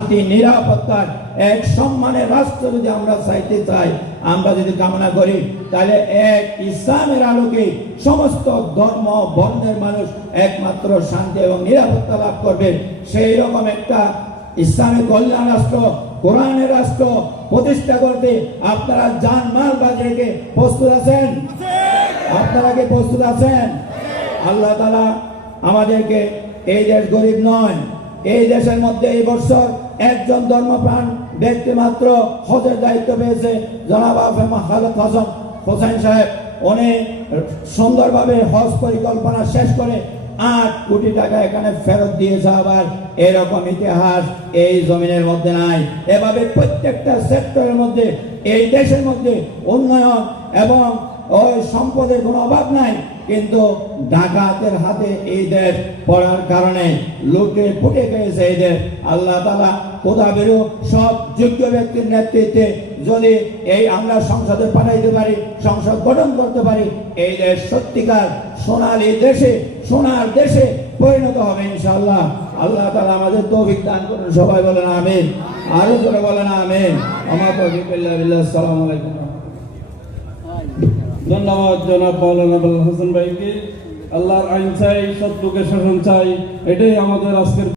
নিরাপত্তার এক সম্মানের রাষ্ট্র যদি আমরা চাইতে চাই, আমরা যদি কামনা করি, তাহলে এক ইসলামের আলোকে সমস্ত ধর্ম বর্ণের মানুষ একমাত্র শান্তি এবং নিরাপত্তা লাভ করবে। সেই রকম একটা ইসলামের কল্যাণ রাষ্ট্র, কোরআনের রাষ্ট্র প্রতিষ্ঠা করতে আপনারা জানমাল বাজি রেখে প্রস্তুত আছেন? আপনারা কি প্রস্তুত আছেন? আল্লাহ তাআলা আমাদেরকে, এই দেশ গরিব নয়, এই দেশের মধ্যে এই বছর একজন ধর্মপ্রাণ ব্যক্তি মাত্র হজের দায়িত্ব পেয়েছে, জনাব খালেদ হোসেন সাহেব। উনি সুন্দরভাবে হজ পরিকল্পনা শেষ করে 8 কোটি টাকা এখানে ফেরত দিয়েছে। আবার এরকম ইতিহাস এই জমিনের মধ্যে নাই। এভাবে প্রত্যেকটা সেক্টরের মধ্যে এই দেশের মধ্যে উন্নয়ন এবং ওই সম্পদের কোনো অভাব নাই, কিন্তু ডাকাতের হাতে এই দেশ পড়ার কারণে লুটে ফুটে গেছে এই দেশ। আল্লাহ তাআলা খোদাবেরও সব যোগ্য ব্যক্তির নেতৃত্বে যদি এই আমরা সংসদে পাঠাইতে পারি, সংসদ গঠন করতে পারি, এই দেশ সত্যিকার সোনালী দেশে, সোনার দেশে পরিণত হবে ইনশাআল্লাহ। আল্লাহ তাআলা আমাদের তৌফিক দান করুন। সবাই বলেন আমিন, আরো জোরে বলেন আমিন। আমা তৌফিক ইল্লা বিল্লাহ। আসসালামু আলাইকুম। ধন্যবাদ জনাব মাওলানা আবুল হাসান ভাইকে। আল্লাহর আইন চাই, সৎ লোকের শাসন চাই, এটাই আমাদের আজকের